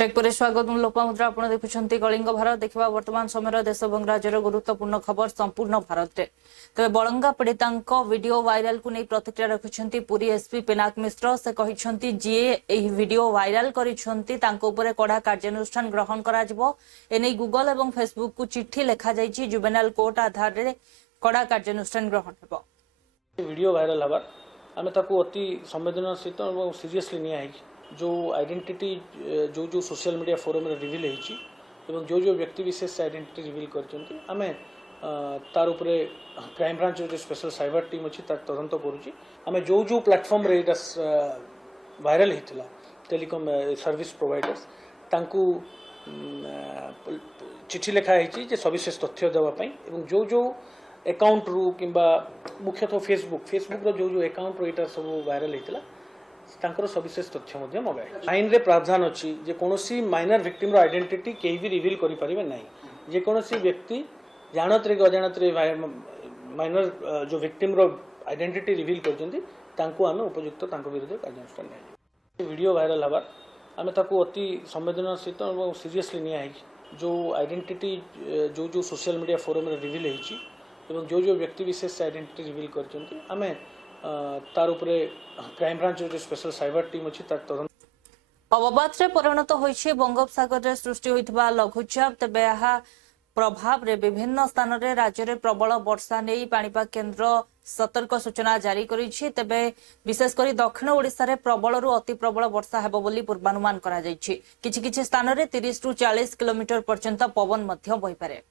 Break पर स्वागत लोपामुद्रा आप देखुं कलिंग भारत देखा वर्तमान समय देश और राज्यर गुरुत्वपूर्ण खबर संपूर्ण भारत में तेज बलंगा पीड़िता वीडियो वायरल को नहीं प्रतिक्रिया रखिंट पुरी एसपी पिनाक मिश्र से कहते जी वीडियो वायरल कर कड़ा कार्यानुष्ठान ग्रहण कर गूगल और फेसबुक को चिट्ठी लिखा जाइए जुवेनाइल कोर्ट आधार में कड़ा कार्यानुष्ठान ग्रहण हो वीडियो वायरल हबार आम अति संवेदनशील और सीरियसली निया जो आइडेंटिटी जो सोशल मीडिया फोरम रिवील होती जो जो व्यक्ति विशेष आइडेंटिटी रिवील करमें तार उपरे क्राइम ब्रांच जो स्पेशल साइबर टीम अच्छी तार तदंत करुँची आम जो जो प्लेटफॉर्म रे वायरल होता टेलीकॉम सर्विस प्रोवाइडर्स तांकू चिठी लिखाई सविशेष तथ्य देवाई जो जो अकाउंट रु कि मुख्यतः फेसबुक रो जो अकाउंट रो यहाँ सब वायरल होता तांकर सविशेष तथ्य मगाए आईन रे प्रावधान अच्छी जे कोनोसी माइनर विक्टिम रो आइडेंटिटी केही भी रिवील करि परिबे नाही जे कोनोसी व्यक्ति जानतरे कि अजाणतरे माइनर जो विक्टिम रो आइडेंटिटी रिवील करजंती तांको आमे उपयुक्त तांको विरुद्ध कार्यानुष्ठान नै वीडियो वायरल हबार आमे ताको अति संवेदनशील और सीरियसली निया जो आइडेंटिटी जो जो सोशल मीडिया फोरम रिवील होती जो जो व्यक्ति विशेष आइडेंटिटी रिवील करजंती आमे तार उपरे क्राइम ब्रांच जो स्पेशल साइबर टीम अच्छी तार तदंत अवबाद परिणत होइछि बंगोपसागर रे सृष्टि होइथिबा लघुचाप तेबे यहाँ प्रभाव रे विभिन्न स्थान रे राज्य रे प्रबल वर्षा नहीं पाणीपाग केन्द्र सतर्क सूचना जारी करिछि तेबे विशेष करी दक्षिण ओडिशा रे प्रबल रु अति प्रबल वर्षा हेबो बोली पूर्वानुमान करा जाइछि किछि स्थान रे 30 रु 40 किलोमीटर पर्यंत पवन मध्य बहि पारे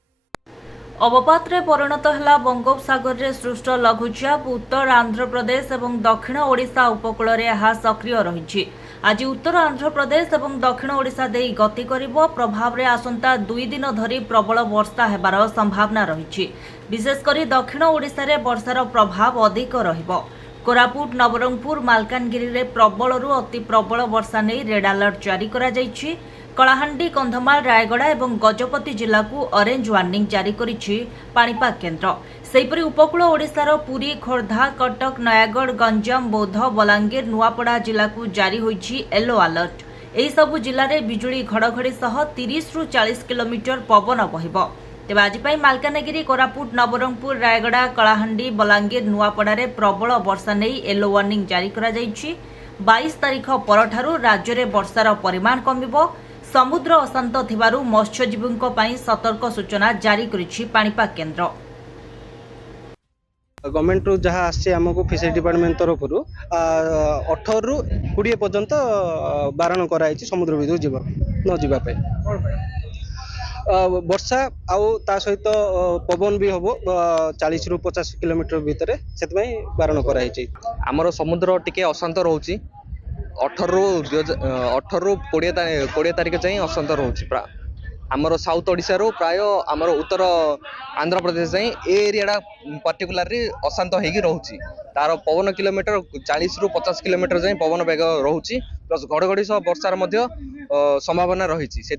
अवपात परिणत है बंगोपसागर रे सृष्ट लघुचाप उत्तर आंध्र प्रदेश और दक्षिण ओडिशा उपकूल में सक्रिय रही आज उत्तर आंध्र प्रदेश और दक्षिण ओडिशा दे गति करिबो प्रभाव रे आसंता 2 दिन धरी प्रबल वर्षा हेबार संभावना रही विशेषकर दक्षिण ओडिशा रे वर्षार प्रभाव अधिक रहिबो कोरापुट नवरंगपुर मालकानगिरी रे प्रबल रु अति प्रबल वर्षा नहीं रेड अलर्ट जारी करा जाइछि कलाहांडी कंधमाल रायगड़ा और गजपति जिला को ऑरेंज वार्निंग जारी करिछि पाणीपाग केन्द्र सेहिपरि उपकूल ओडिशार पुरी खोर्धा कटक नयागढ़ गंजाम बौद्ध बलांगीर नुआपड़ा जिला को जारी होइछि येलो अलर्ट एही सबु जिले में बिजुली घड़घड़ी सह 30 रु 40 किलोमीटर पवन बहिबो तेज आज मालकानगिरी कोरापुट नवरंगपुर रायगड़ा कलाहांडी बलांगीर नुआपड़ा रे प्रबल वर्षा नहीं येलो वार्निंग जारी करा जाइछि 22 तारिख परठारु राज्य में वर्षार परिमाण कमिबो समुद्र अशांत थिबारु मत्स्यजीवींको पई सतर्क सूचना जारी करिछि पाणीपाग केन्द्र गवर्नमेंट रु जहाँ आसे आमको फिशरी डिपार्टमेंट तरफ 18 रु 20 पर्यंत बारण कराई समुद्र भितर जीव न जावाई वर्षा आउ ता सहित पवन भी हम 40 रु 50 किलोमीटर भितर से बारण कराई आमर समुद्र टिके अशांत रोचे 18 रु 20 तारिख जाए अशांत रोचे आमर साउथ ओडिशा रो प्राय आमर उत्तर आंध्र प्रदेश जाए एरिया पर्टिकुलारी अशांत होगी रोचे तार पवन किलोमीटर 40 रु 50 किलोमीटर जाए पवन बेग रोचे प्लस घड़घड़ी सह वर्षार संभावना रही से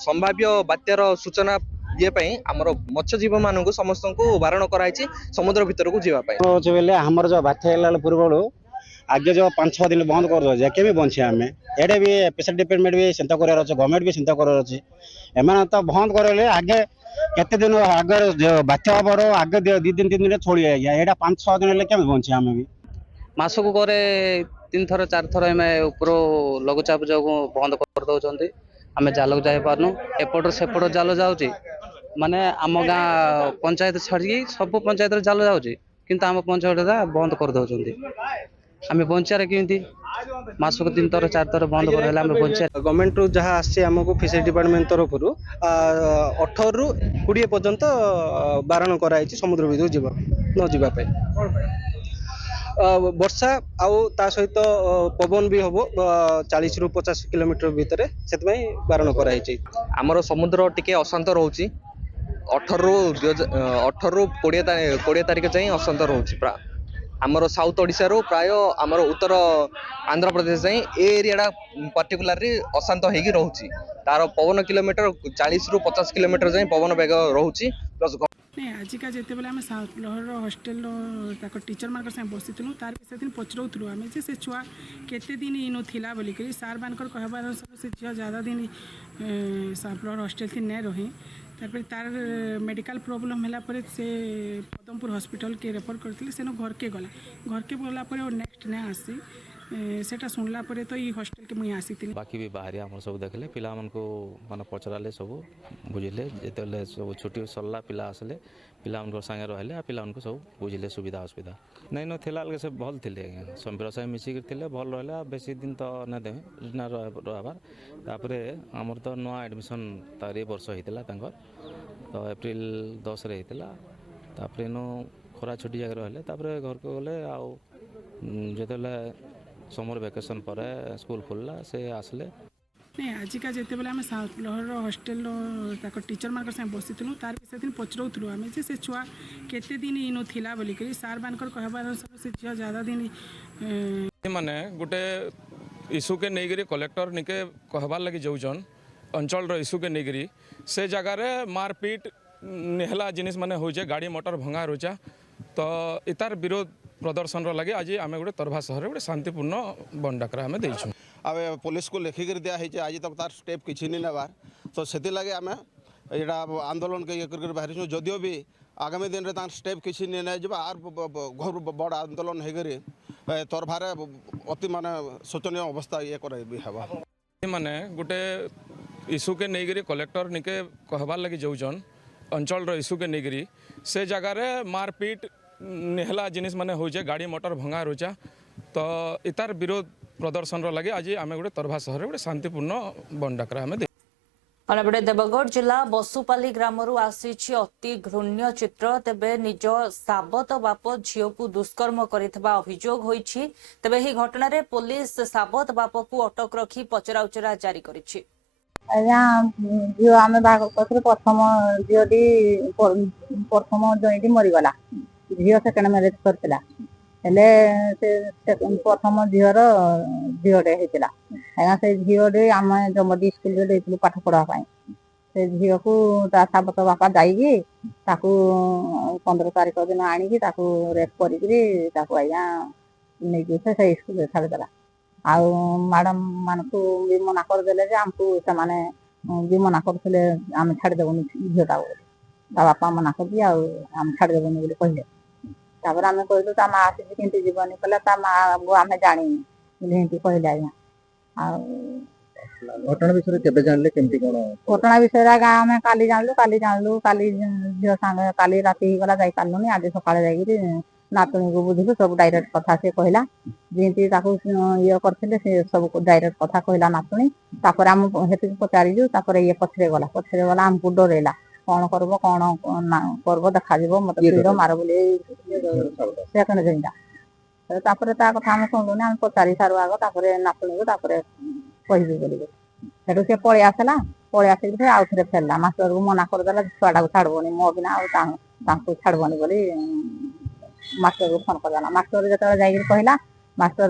संभाव्य बात्यार सूचना ये आमर मत्स्यजीवी मान समस्त को बारण कराई समुद्र भीतर को जावाई हमर जो बात्या पूर्व आगे जो 5-6 दिन बंद कर दो केमी बंचे आम एडे भी फिशरी डिपार्टमेंट भी चिंता करार अच्छे गवर्नमेंट भी चिंता करार अच्छे एम तो बंद करे आगे केते दिन आगे बात्या हबार आगे 2 दिन 3 दिन छोड़ी आज्ञा यहाँ 5-6 दिन केमी बंचे आम भी मासक करे 3 थर 4 थर आम ऊपर लघुचाप जो बंद कर दौरान आम जाल को जापारनु एपट सेपट जाल जाऊँगी माने आम गाँ पंचायत छाड़ी सब पंचायत जाल जाऊँगी किंतु आम पंचायत बंद कर दौरान आम बंचारे केमती मासक 3 थर 4 थर बंद कर बंचा गवर्नमेंट रु जहाँ आसे आमको फिशरी डिपार्टमेंट तरफ 18 रु 20 पर्यंत बारण कराई समुद्र भितर जीव न जावाई वर्षा आउ ता सहित पवन भी हम 40 रु 50 किलोमीटर भितर से बारण कराई आमर समुद्र टिके अशांत रोचे 18 रु 20 तारिख जाए अशांत रोचे आमर साउथ ओडिशा रो प्राय आमर उत्तर आंध्र प्रदेश जाए एरिया पर्टिकुलारी अशांत होगी रोचे तार पवन किलोमीटर 40 रु 50 किलोमीटर जाए पवन बेग रोचे प्लस नहीं आजिका जिते बेले आम साउथ लहर हस्टेल टीचर मान बसी तार से दिन पचराऊँ आम जे से छुआ केते दिन इनु थिला बोलिक सार मान कहबार अनुसार से झील ज़्यादा दिन साउथ लहर हस्टेल थी नहीं रही तार मेडिकल प्रोब्लेम है से पदमपुर हॉस्पिटल के रेफर करते से घर के गला नेक्स्ट नहीं आसी सेटा सुनला परे तो ये हॉस्टेल के मुई आसी बाकी भी बाहरी आम सब देखले पिला मानको माने पचराले सब बुझिले जेतेले सब छुट्टी सरला पिला आसले पिला उनको संगे रहले आ पिला उनको सब बुझिले सुविधा असुविधा नहीं न थिला अलग से भल थिले संबिर से मिसी थिले भल रहले बेसी दिन तो ना दे ना रहबार तापरे हमर तो नवा एडमिशन तारे वर्ष हेतिला तांकर तो अप्रैल 10 रे हेतिला तापरे नो खरा छुट्टी जगह रहले तापरे घर को गले आ जेतेले समर वेकेशन पर स्कूल खोलला से आसले नहीं आजिका जिते बेले आम साउथ लहर हस्टेल टीचर मान बसी तार से दिन पचराऊँ आम जे से छुआ केते दिन इनु थिला बोलिक सार मान कहबार अनुसार से झील ज़्यादा दिन माने गोटे इश्यू के नहीं कलेक्टर निके कहबार लगी जाऊन अंचल इश्यू के नहीं से जगार मारपीट नेहला जिनिस माने होचे गाड़ी मोटर भंगा रोचा तो इतार विरोध प्रदर्शन लगे आज आम गोटे तरभा सहर गोटे शांतिपूर्ण बन डाकरा आम देचु आम पुलिस को लेखिक दिखाई आज तक तार स्टेप किसी नहीं नेबार तो से लगे आम यहाँ आंदोलन के ये कर बाहरी जदियो भी आगामी दिन में स्टेप किसी नहीं नहीं जब आर घर बड़ आंदोलन हो तरभार अति माने शोचनीय अवस्था ये कर माने गोटे इश्यू के नहीं कलेक्टर निके कहबार लगी जाऊन अंचल इश्यू के नहीं से जगार मारपीट नेहला जिनिस माने होचे गाड़ी मोटर भंगा रोचा तो इतार विरोध प्रदर्शन लगे आज आम गोटे तरभा सहर गोटे शांतिपूर्ण बन डाकरा आम अनेपटे देवगढ़ जिला बसुपाली ग्रामरू आसी अति घृण्य चित्र तेबे निज साबत बाप झील को दुष्कर्म करथिबा अभियोग होईछि तेबे ही घटना रे पुलिस साबत बाप को अटक रखी पचराउचरा जारी करिछि आज्ञा झील आम बाहर प्रथम झीलटी प्रथम जईटी मरीगला झील सेकेंड मैरेज करथिला हेले से प्रथम झीर झीलटे होता आज्ञा से झीलटे आम जमदी स्कूल देइथिलु पाठ पढ़ा से झील को साबत बापा जाइए 15 तारीख दिन आणिकी रेप करी आज्ञा नहीं से स्कूल छाड़देला आउ मैडम मान को भी मना करदे आमको से मना करते आम छाड़देबुनि झीलटा बापा मना कर आम छाड़देबुनि कहले तापर आम कहलु ता माँ आसी केमती जीवन कहला ता माँ को आम जानी कहले आज्ञा घटना विषय केबे जानले केमती कोन घटना विषय आम काली जानलु काली झील सांगे काली राति गला जाई पारलुनी आज सकाळे जाई नातुणी को बुझिलु सब डायरेक्ट कथा से कहला जेंती ताको ये करथिले से सब डायरेक्ट कथा कहला नातुणी तापर आम हेतु पचारिजु तापर ये पछरे गला हमको डरेला कौन करबो कौन करबो देखा जीवो मत पीड़ मार बोले सेकंड जेंदा तापर ता कथा हम सुनलुनी हम पचारि सारु आगो तापर नातुणी को तापर कहिबे बोली हेतु से पळे आसी फिर आउ थे फेरला मास्टर को मना करदेला छुआटा को छाड़बनी मो बिना आउ छाड़बनी बोली मास्टर को फोन करदेला मास्टर जो जाकर कहला मास्टर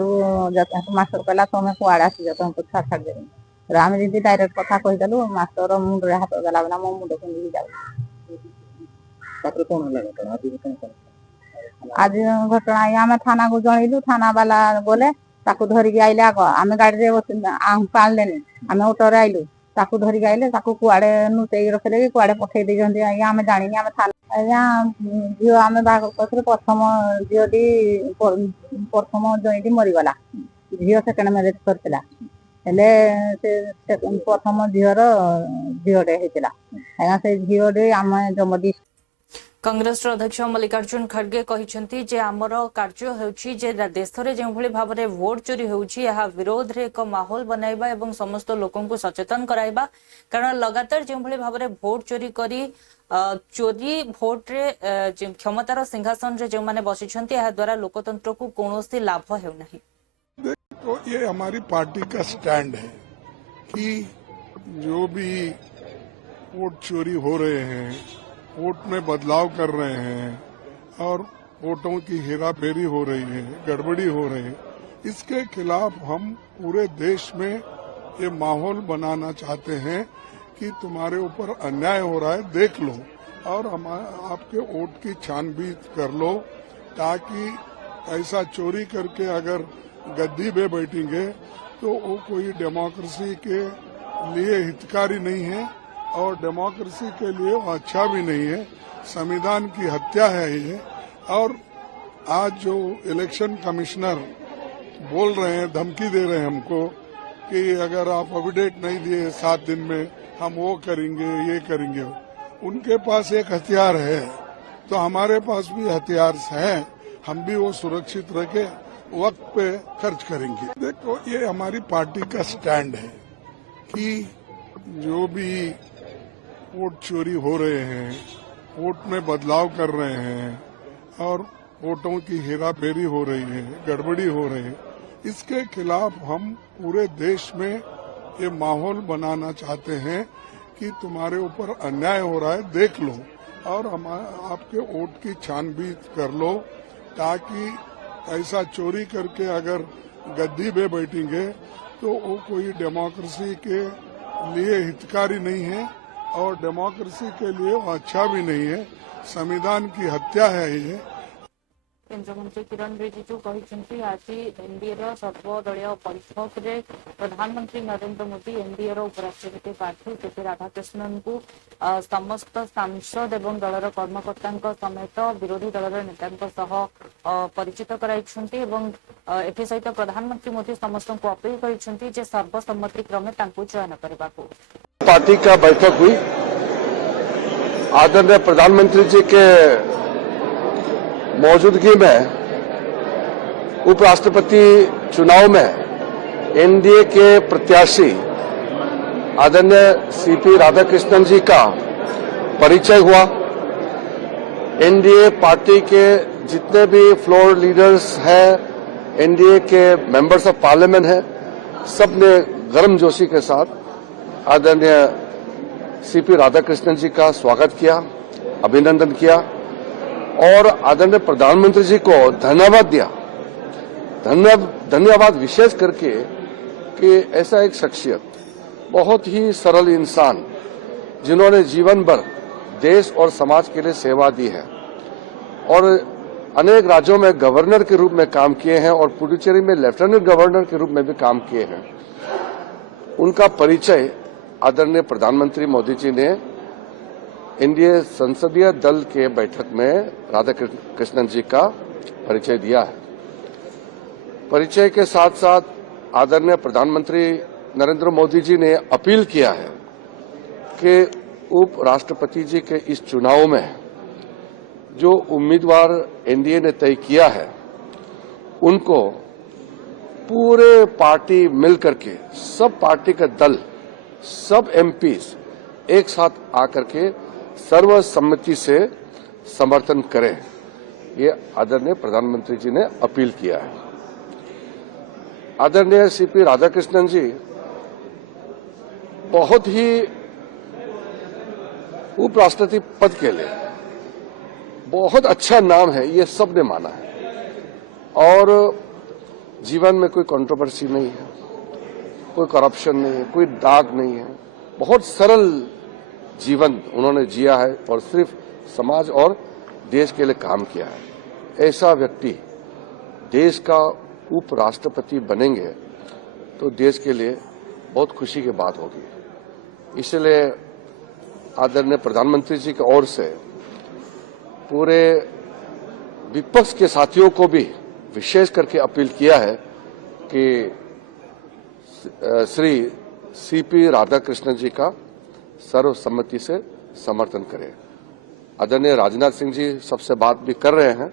कहला तुम्हें कुआड़े आसी तुमको छाड़ देवी आम जी डायरेक्ट कथा कहीदेलु मास्टर मुंडे हाथ देला बेला मो मुंड कुंदी आज घटना आम थाना को जनइलु थाना वाला गले ताकू धरिकी आइले आग आम गाड़ी आणले आम ऑटो आइलु ताकू धरिकी आइले कुआड़े नुचेई रखिले कि कुआड़े पठे देइछन्ती आज्ञा आम जानिनी आम थाना आज्ञा झील आम बाहर प्रथम झीलटी प्रथम जईटी मरीगला झील सेकेंड मैरेज करथिला हेले से प्रथम झीर झीलटे होता आज्ञा से झीलटे आम जमदी कांग्रेस अध्यक्ष मल्लिकार्जुन खड़गे कहते जे आमर कार्य होउछि जे देश रे जे भली भाव रे वोट चोरी होउछि यह विरोध रे एक माहौल बनाइबा एवं समस्त लोकन को सचेतन कराइबा कारण लगातार जे भली भाव रे वोट चोरी करी चोरी भोट रे क्षमतार सिंहासन रे जो माने बसिछन्ती यह द्वारा लोकतंत्र को कोनोसी लाभ हेउ नाही। तो ये हमारी पार्टी का स्टैंड है कि जो भी वोट चोरी हो रहे हैं, वोट में बदलाव कर रहे हैं और वोटों की हेराफेरी हो रही है, गड़बड़ी हो रही है, इसके खिलाफ हम पूरे देश में ये माहौल बनाना चाहते हैं कि तुम्हारे ऊपर अन्याय हो रहा है, देख लो, और आपके वोट की छानबीन कर लो, ताकि ऐसा चोरी करके अगर गद्दी पे बैठेंगे तो वो कोई डेमोक्रेसी के लिए हितकारी नहीं है और डेमोक्रेसी के लिए वो अच्छा भी नहीं है। संविधान की हत्या है ये। और आज जो इलेक्शन कमिश्नर बोल रहे हैं, धमकी दे रहे हैं हमको कि अगर आप अपडेट नहीं दिए 7 दिन में हम वो करेंगे ये करेंगे। उनके पास एक हथियार है तो हमारे पास भी हथियार है, हम भी वो सुरक्षित रखे वक्त पे खर्च करेंगे। देखो, ये हमारी पार्टी का स्टैंड है कि जो भी वोट चोरी हो रहे हैं, वोट में बदलाव कर रहे हैं और वोटों की हेराफेरी हो रही है, गड़बड़ी हो रही है, इसके खिलाफ हम पूरे देश में ये माहौल बनाना चाहते हैं कि तुम्हारे ऊपर अन्याय हो रहा है, देख लो और आपके वोट की छानबीन कर लो, ताकि ऐसा चोरी करके अगर गद्दी पे बैठेंगे तो वो कोई डेमोक्रेसी के लिए हितकारी नहीं है और डेमोक्रेसी के लिए वो अच्छा भी नहीं है। संविधान की हत्या है ये। केन्द्रमंत्री किरण रिजिजू कहते आज एनडीएर सर्वदलीय बैठक में प्रधानमंत्री नरेंद्र मोदी एनडीएर उपराष्ट्रपति प्रार्थी सीपी राधाकृष्णन को समस्त सांसद एवं दलर कर्मकर्ता समेत विरोधी दलर नेता परिचित कराई सहित प्रधानमंत्री मोदी समस्त को अपील कर सर्वसम्मति क्रमे चयन करने को। पार्टी का बैठक हुई। आदरणीय प्रधानमंत्री जी के मौजूदगी में उपराष्ट्रपति चुनाव में एनडीए के प्रत्याशी आदरणीय सीपी राधाकृष्णन जी का परिचय हुआ। एनडीए पार्टी के जितने भी फ्लोर लीडर्स हैं, एनडीए के मेंबर्स ऑफ पार्लियामेंट हैं, सब ने गर्मजोशी के साथ आदरणीय सीपी राधाकृष्णन जी का स्वागत किया, अभिनंदन किया और आदरणीय प्रधानमंत्री जी को धन्यवाद दिया। धन्यवाद विशेष करके कि ऐसा एक शख्सियत, बहुत ही सरल इंसान, जिन्होंने जीवन भर देश और समाज के लिए सेवा दी है और अनेक राज्यों में गवर्नर के रूप में काम किए हैं और पुडुचेरी में लेफ्टिनेंट गवर्नर के रूप में भी काम किए हैं। उनका परिचय आदरणीय प्रधानमंत्री मोदी जी ने एनडीए संसदीय दल के बैठक में राधाकृष्णन जी का परिचय दिया है। परिचय के साथ साथ आदरणीय प्रधानमंत्री नरेंद्र मोदी जी ने अपील किया है कि उपराष्ट्रपति जी के इस चुनाव में जो उम्मीदवार एनडीए ने तय किया है, उनको पूरे पार्टी मिलकर के, सब पार्टी का दल, सब एमपीज एक साथ आकर के सर्वसम्मति से समर्थन करें। ये आदरणीय प्रधानमंत्री जी ने अपील किया है। आदरणीय सीपी राधाकृष्णन जी बहुत ही उपराष्ट्रपति पद के लिए बहुत अच्छा नाम है, ये सबने माना है और जीवन में कोई कंट्रोवर्सी नहीं है, कोई करप्शन नहीं है, कोई दाग नहीं है। बहुत सरल जीवन उन्होंने जिया है और सिर्फ समाज और देश के लिए काम किया है। ऐसा व्यक्ति देश का उपराष्ट्रपति बनेंगे तो देश के लिए बहुत खुशी की बात होगी। इसलिए आदरणीय प्रधानमंत्री जी की ओर से पूरे विपक्ष के साथियों को भी विशेष करके अपील किया है कि श्री सीपी राधाकृष्णन जी का सर्वसम्मति से समर्थन करें। आदरणीय राजनाथ सिंह जी सबसे बात भी कर रहे हैं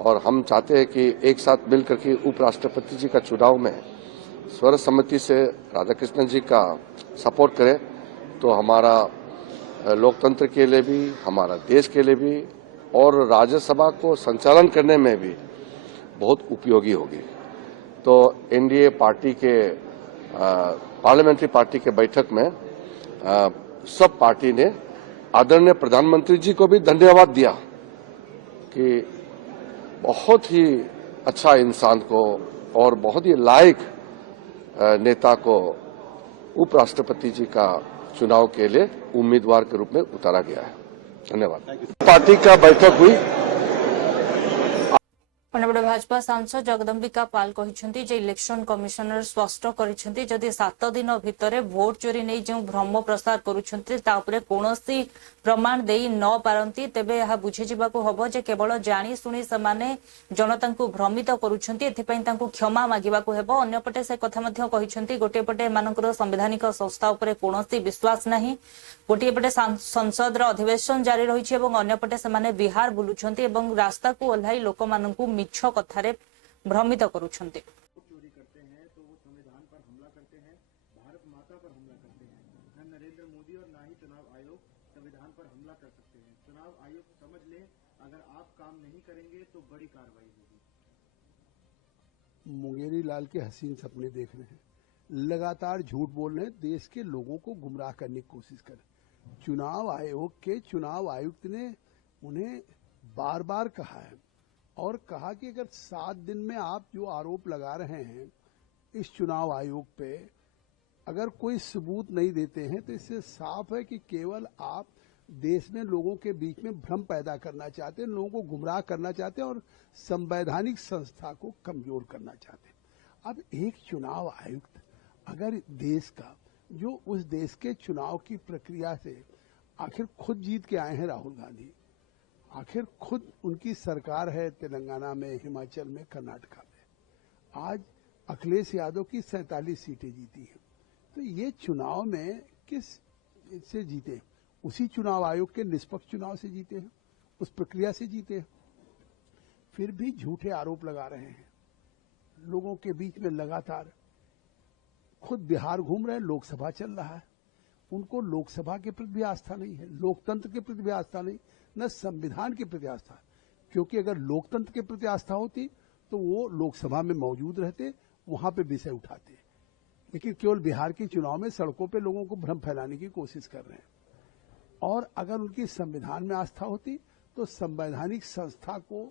और हम चाहते हैं कि एक साथ मिलकर के उपराष्ट्रपति जी का चुनाव में सर्वसम्मति से राधाकृष्णन जी का सपोर्ट करें तो हमारा लोकतंत्र के लिए भी, हमारा देश के लिए भी और राज्यसभा को संचालन करने में भी बहुत उपयोगी होगी। तो एनडीए पार्टी के पार्लियामेंट्री पार्टी के बैठक में सब पार्टी ने आदरणीय प्रधानमंत्री जी को भी धन्यवाद दिया कि बहुत ही अच्छा इंसान को और बहुत ही लायक नेता को उपराष्ट्रपति जी का चुनाव के लिए उम्मीदवार के रूप में उतारा गया है। धन्यवाद। पार्टी का बैठक हुई। अन्यपटे भाजपा सांसद जगदम्बिका पाल कहते जे इलेक्शन कमिशनर स्पष्ट करिसेंती जदि 7 दिन भितर भोट चोरी नहीं जो भ्रम प्रसार करुँचे कौनसी प्रमाण दे न पारती तेबे यह बुझीजिबाकू हबो जे केवल जानी सुनी सेमाने जनता को भ्रमित करुछंती एथिपई तांकू क्षमा मागिबाकू हेबो। अन्यपटे से कथा मध्य कहिसेंती गोटे पटे एमानकर संवैधानिक संस्था उपरे कौनसी विश्वास नहीं, गोटे पटे संसद रो अधिवेशन जारी रहिछि एवं अन्यपटे सेमाने बिहार बुलुछंती एवं रास्ता को ओल्हाई लोक माननकू मिछ कथारे भ्रमित करुछंती। चोरी करते हैं तो वो संविधान पर हमला करते हैं, भारत माता पर हमला करते हैं। न नरेंद्र मोदी और ना ही चुनाव आयोग संविधान पर हमला कर सकते हैं। चुनाव आयोग समझ ले अगर आप काम नहीं करेंगे तो बड़ी कार्रवाई होगी। मुंगेरी लाल के हसीन सपने देख रहे हैं, लगातार झूठ बोल रहे हैं, देश के लोगों को गुमराह करने की कोशिश कर। चुनाव आयोग के चुनाव आयुक्त ने उन्हें बार बार कहा है और कहा कि अगर 7 दिन में आप जो आरोप लगा रहे हैं इस चुनाव आयोग पे अगर कोई सबूत नहीं देते हैं तो इससे साफ है कि केवल आप देश में लोगों के बीच में भ्रम पैदा करना चाहते हैं, लोगों को गुमराह करना चाहते हैं और संवैधानिक संस्था को कमजोर करना चाहते हैं। अब एक चुनाव आयुक्त अगर देश का जो उस देश के चुनाव की प्रक्रिया से आखिर खुद जीत के आए हैं, राहुल गांधी आखिर खुद उनकी सरकार है तेलंगाना में, हिमाचल में, कर्नाटका में, आज अखिलेश यादव की 47 सीटें जीती हैं। तो ये चुनाव में किस से जीते? उसी चुनाव आयोग के निष्पक्ष चुनाव से जीते हैं, उस प्रक्रिया से जीते हैं। फिर भी झूठे आरोप लगा रहे हैं लोगों के बीच में लगातार। खुद बिहार घूम रहे हैं, लोकसभा चल रहा है, उनको लोकसभा के प्रति भी आस्था नहीं है, लोकतंत्र के प्रति भी आस्था नहीं, न संविधान के प्रति आस्था। क्योंकि अगर लोकतंत्र के प्रति आस्था होती तो वो लोकसभा में मौजूद रहते, वहां पे विषय उठाते। लेकिन केवल बिहार के चुनाव में सड़कों पे लोगों को भ्रम फैलाने की कोशिश कर रहे हैं। और अगर उनकी संविधान में आस्था होती तो संवैधानिक संस्था को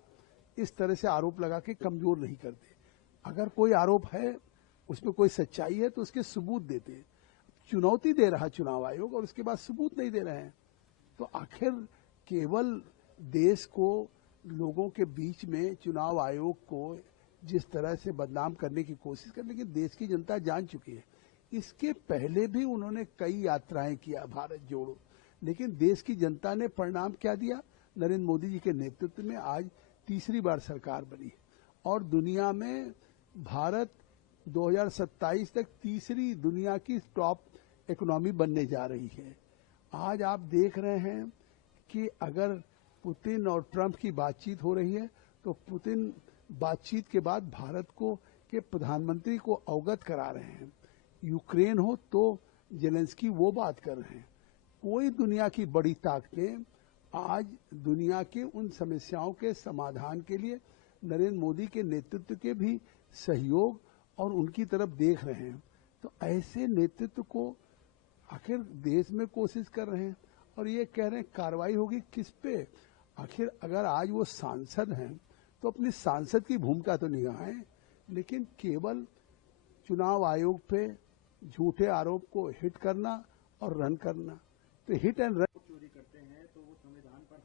इस तरह से आरोप लगा के कमजोर नहीं करते। अगर कोई आरोप है, उसमें कोई सच्चाई है तो उसके सबूत देते। चुनौती दे रहा चुनाव आयोग और उसके बाद सबूत नहीं दे रहे हैं, तो आखिर केवल देश को लोगों के बीच में चुनाव आयोग को जिस तरह से बदनाम करने की कोशिश कर, लेकिन देश की जनता जान चुकी है। इसके पहले भी उन्होंने कई यात्राएं किया भारत जोड़ो, लेकिन देश की जनता ने परिणाम क्या दिया? नरेंद्र मोदी जी के नेतृत्व में आज तीसरी बार सरकार बनी और दुनिया में भारत 2027 तक तीसरी दुनिया की टॉप इकोनॉमी बनने जा रही है। आज आप देख रहे हैं कि अगर पुतिन और ट्रंप की बातचीत हो रही है तो पुतिन बातचीत के बाद भारत को के प्रधानमंत्री को अवगत करा रहे हैं। यूक्रेन हो तो जेलेंस्की वो बात कर रहे हैं। कोई दुनिया की बड़ी ताकतें आज दुनिया के उन समस्याओं के समाधान के लिए नरेंद्र मोदी के नेतृत्व के भी सहयोग और उनकी तरफ देख रहे हैं। तो ऐसे नेतृत्व को आखिर देश में कोशिश कर रहे हैं और ये कह रहे हैं कार्रवाई होगी किस पे? आखिर अगर आज वो सांसद हैं तो अपनी सांसद की भूमिका तो निभाएं, लेकिन केवल चुनाव आयोग पे झूठे आरोप को हिट करना और रन करना, तो हिट एंड रन चोरी करते हैं तो वो संविधान पर।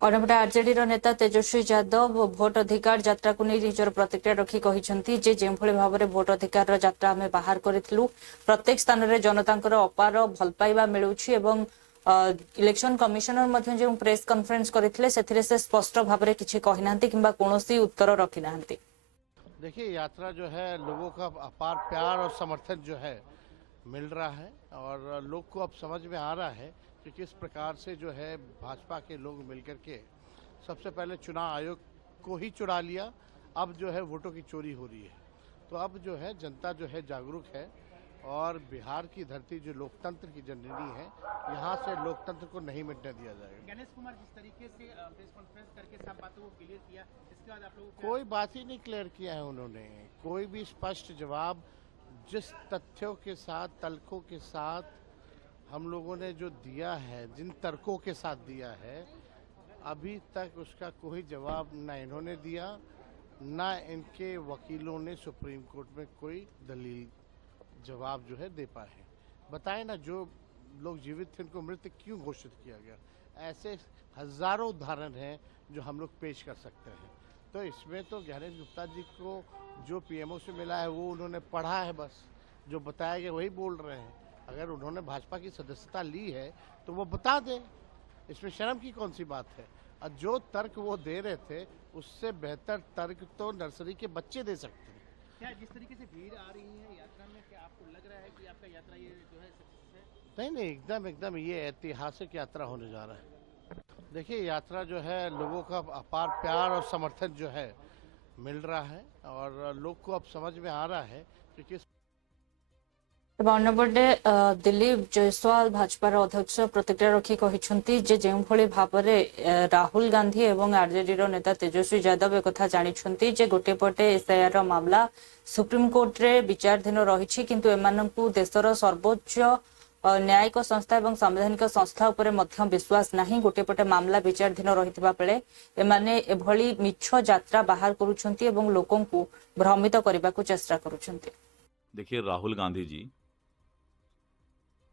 अन्यपटे आरजेडी नेता तेजस्वी यादव भोट अधिकार यात्रा को नहीं निजर प्रतिक्रिया रखी कहते जे जो भाव में भोट अधिकार यात्रा आम बाहर करूँ प्रत्येक स्थान में जनता अपार भल पाइबा मिलूँ। इलेक्शन कमिशनर जो प्रेस कॉन्फ्रेंस करते से स्पष्ट भाव में किसी कहना कि कौन उत्तर रखी ना। देखिए, यात्रा जो है लोगों का अपार प्यार और समर्थन जो है मिल रहा है और लोग को अब समझ में आ रहा है कि किस प्रकार से जो है भाजपा के लोग मिलकर के सबसे पहले चुनाव आयोग को ही चुरा लिया, अब जो है वोटों की चोरी हो रही है। तो अब जो है जनता जो है जागरूक है और बिहार की धरती जो लोकतंत्र की जननी है, यहाँ से लोकतंत्र को नहीं मिटने दिया जाएगा। गणेश कुमार जिस तरीके से प्रेस कॉन्फ्रेंस करके सब बातों को क्लियर किया, इसके बाद आप लोगों को कोई बात ही नहीं क्लियर किया है उन्होंने, कोई भी स्पष्ट जवाब जिस तथ्यों के साथ, तर्कों के साथ हम लोगों ने जो दिया है, जिन तर्कों के साथ दिया है, अभी तक उसका कोई जवाब ना इन्होंने दिया, ना इनके वकीलों ने सुप्रीम कोर्ट में कोई दलील जवाब जो है दे पाए। बताएं ना, जो लोग जीवित थे उनको मृत क्यों घोषित किया गया? ऐसे हजारों उदाहरण हैं जो हम लोग पेश कर सकते हैं। तो इसमें तो ज्ञानेश गुप्ता जी को जो पीएमओ से मिला है वो उन्होंने पढ़ा है, बस जो बताया गया वही बोल रहे हैं। अगर उन्होंने भाजपा की सदस्यता ली है तो वो बता दें, इसमें शर्म की कौन सी बात है। और जो तर्क वो दे रहे थे उससे बेहतर तर्क तो नर्सरी के बच्चे दे सकते हैं। क्या जिस तरीके से भीड़ आ रही है यात्रा में, क्या आपको लग रहा है कि आपका यात्रा ये जो है सक्सेस है? नहीं, एकदम ये ऐतिहासिक यात्रा होने जा रहा है। देखिए, यात्रा जो है लोगों का अपार प्यार और समर्थन जो है मिल रहा है और लोग को अब समझ में आ रहा है कि किस अन्यपटे दिलीप जयसवाल भाजपार अध्यक्ष प्रतिक्रिया रखी कहते जे जो भाव में राहुल गांधी एवं आरजेडी नेता तेजस्वी यादव एक जानी जे गोटे पटे एसआईआर मामला सुप्रीमकोर्ट रे विचाराधीन रही किंतु एमानंकु देशर सर्वोच्च न्यायिक संस्था एवं संवैधानिक संस्था उपरे मध्य विश्वास नहीं। गोटे पटे मामला विचाराधीन रहितबा बेले एमाने एभली मिछ यात्रा बाहर करूछंती एवं लोकों को भ्रमित करने को चेष्टा करूछंती। देखिए, राहुल गांधी जी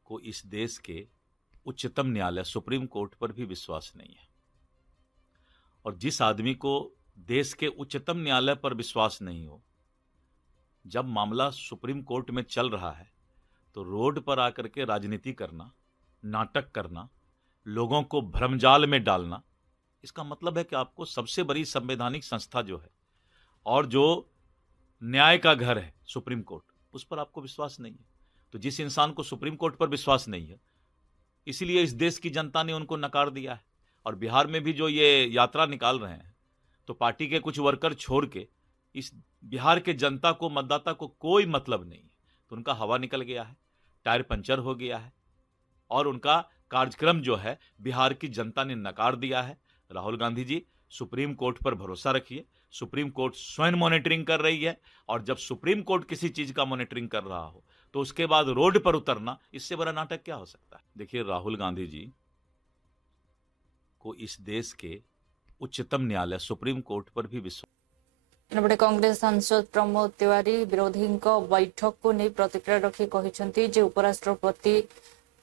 को इस देश के उच्चतम न्यायालय सुप्रीम कोर्ट पर भी विश्वास नहीं है, और जिस आदमी को देश के उच्चतम न्यायालय पर विश्वास नहीं हो, जब मामला सुप्रीम कोर्ट में चल रहा है तो रोड पर आकर के राजनीति करना, नाटक करना, लोगों को भ्रमजाल में डालना, इसका मतलब है कि आपको सबसे बड़ी संवैधानिक संस्था जो है और जो न्याय का घर है सुप्रीम कोर्ट, उस पर आपको विश्वास नहीं है। तो जिस इंसान को सुप्रीम कोर्ट पर विश्वास नहीं है, इसीलिए इस देश की जनता ने उनको नकार दिया है। और बिहार में भी जो ये यात्रा निकाल रहे हैं, तो पार्टी के कुछ वर्कर छोड़ के इस बिहार के जनता को, मतदाता को कोई मतलब नहीं है। तो उनका हवा निकल गया है, टायर पंचर हो गया है और उनका कार्यक्रम जो है बिहार की जनता ने नकार दिया है। राहुल गांधी जी, सुप्रीम कोर्ट पर भरोसा रखिए। सुप्रीम कोर्ट स्वयं मॉनिटरिंग कर रही है, और जब सुप्रीम कोर्ट किसी चीज का मॉनिटरिंग कर रहा हो तो उसके बाद रोड पर उतरना, इससे बड़ा नाटक क्या हो सकता है। देखिए, राहुल गांधी जी को इस देश के उच्चतम न्यायालय सुप्रीम कोर्ट पर भी विश्वास। एपटे कांग्रेस सांसद प्रमोद तिवारी विरोधी बैठक को नहीं प्रतिक्रिया रखी कहते जे उपराष्ट्रपति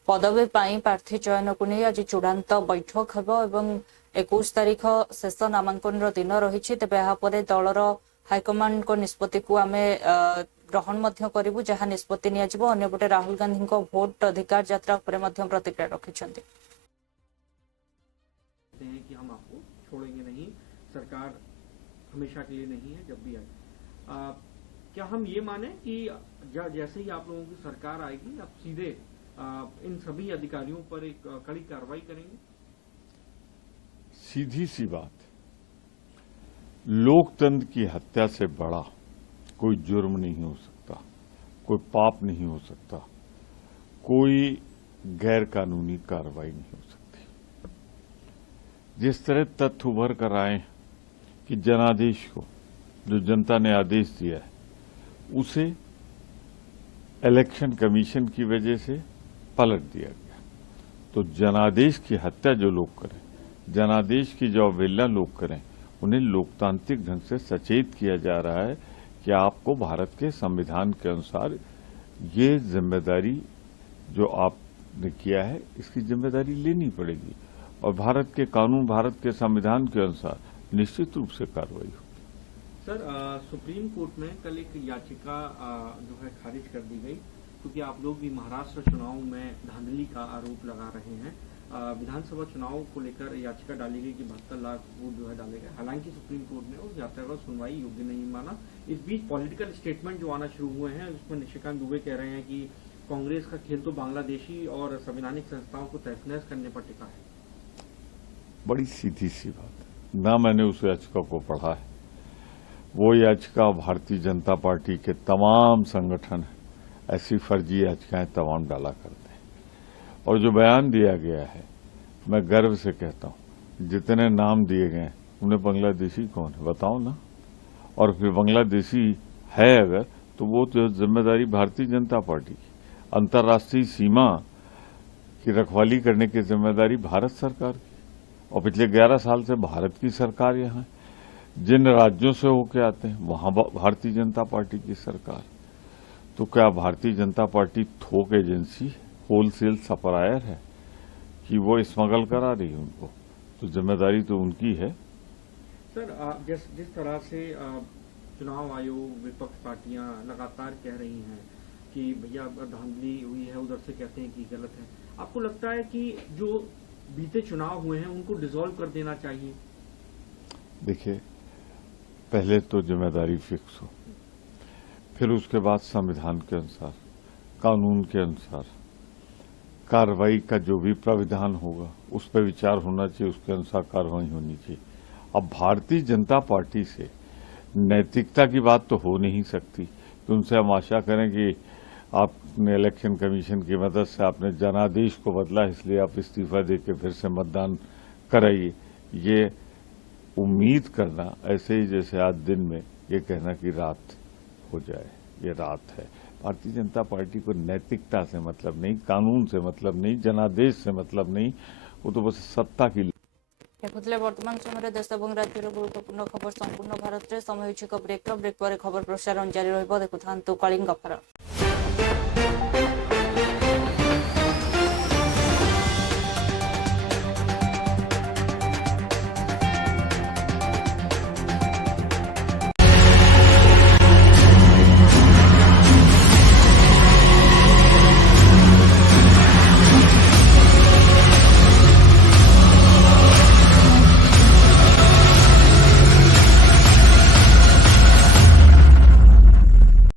पदवी प्रार्थी चयन को नहीं आज चूड़ांत बैठक होब। 21 तारीख शेष नामांकन दिन रही, तेज यापर दलर हाइकमांड को निष्पत्ति को आम ग्रहण करूँ, जहाँ निष्पत्ति निपटे राहुल गांधी भोट अधिकार यात्रा प्रतिक्रिया रखिंट। कि हम आपको छोड़ेंगे नहीं, सरकार हमेशा के लिए नहीं है, जब भी आए। क्या हम ये माने कि जैसे ही आप लोगों की सरकार आएगी आप सीधे इन सभी अधिकारियों पर एक कड़ी कार्रवाई करेंगे? सीधी सी बात, लोकतंत्र की हत्या से बड़ा कोई जुर्म नहीं हो सकता, कोई पाप नहीं हो सकता, कोई गैर कानूनी कार्रवाई नहीं हो सकती। जिस तरह तथ्य उभर कर आए कि जनादेश को, जो जनता ने आदेश दिया है, उसे इलेक्शन कमीशन की वजह से पलट दिया गया, तो जनादेश की हत्या जो लोग करें, जनादेश की जो अवहेलना लोग करें, उन्हें लोकतांत्रिक ढंग से सचेत किया जा रहा है कि आपको भारत के संविधान के अनुसार ये जिम्मेदारी जो आपने किया है, इसकी जिम्मेदारी लेनी पड़ेगी, और भारत के कानून, भारत के संविधान के अनुसार निश्चित रूप से कार्रवाई होगी। सर, सुप्रीम कोर्ट में कल एक याचिका जो है खारिज कर दी गई, क्योंकि आप लोग भी महाराष्ट्र चुनाव में धांधली का आरोप लगा रहे हैं। विधानसभा चुनाव को लेकर याचिका डाली गई कि 72 लाख वोट जो है डाले गए। हालांकि सुप्रीम कोर्ट ने उस याचिका को सुनवाई योग्य नहीं माना। इस बीच पॉलिटिकल स्टेटमेंट जो आना शुरू हुए हैं, उसमें निशिकांत दुबे कह रहे हैं कि कांग्रेस का खेल तो बांग्लादेशी और संवैधानिक संस्थाओं को तहस-नहस करने पर टिका है। बड़ी सीधी सी बात है, ना मैंने उस याचिका को पढ़ा है। वो याचिका भारतीय जनता पार्टी के तमाम संगठन ऐसी फर्जी याचिकाएं तमाम डाला करते हैं, और जो बयान दिया गया है, मैं गर्व से कहता हूं, जितने नाम दिए गए उन्हें बांग्लादेशी कौन है बताओ ना। और फिर बांग्लादेशी है अगर, तो वो तो जिम्मेदारी भारतीय जनता पार्टी की। अंतर्राष्ट्रीय सीमा की रखवाली करने की जिम्मेदारी भारत सरकार की, और पिछले 11 साल से भारत की सरकार यहाँ, जिन राज्यों से होके आते हैं वहां भारतीय जनता पार्टी की सरकार। तो क्या भारतीय जनता पार्टी थोक एजेंसी, होलसेल सप्लायर है कि वो स्मगल करा रही है उनको, तो जिम्मेदारी तो उनकी है। सर जिस तरह से चुनाव आयोग विपक्ष पार्टियां लगातार कह रही हैं कि भैया धांधली हुई है, उधर से कहते हैं कि गलत है, आपको लगता है कि जो बीते चुनाव हुए हैं उनको डिसॉल्व कर देना चाहिए? देखिए, पहले तो जिम्मेदारी फिक्स हो, फिर उसके बाद संविधान के अनुसार, कानून के अनुसार कार्रवाई का जो भी प्राविधान होगा उस पर विचार होना चाहिए, उसके अनुसार कार्रवाई होनी चाहिए। अब भारतीय जनता पार्टी से नैतिकता की बात तो हो नहीं सकती, तो उनसे हम आशा करें कि आपने इलेक्शन कमीशन की मदद से आपने जनादेश को बदला, इसलिए आप इस्तीफा देके फिर से मतदान कराइए। ये उम्मीद करना ऐसे ही जैसे आज दिन में ये कहना कि रात हो जाए, ये रात है। भारतीय जनता पार्टी को नैतिकता से मतलब नहीं, कानून से मतलब नहीं, जनादेश से मतलब नहीं, वो तो बस सत्ता की। देखुले वर्तमान समय देश और राज्यर गुरुत्वपूर्ण खबर संपूर्ण भारत में समय ब्रेक पर खबर प्रसारण जारी रहिबो। देखुथांतु कलिंग खबर।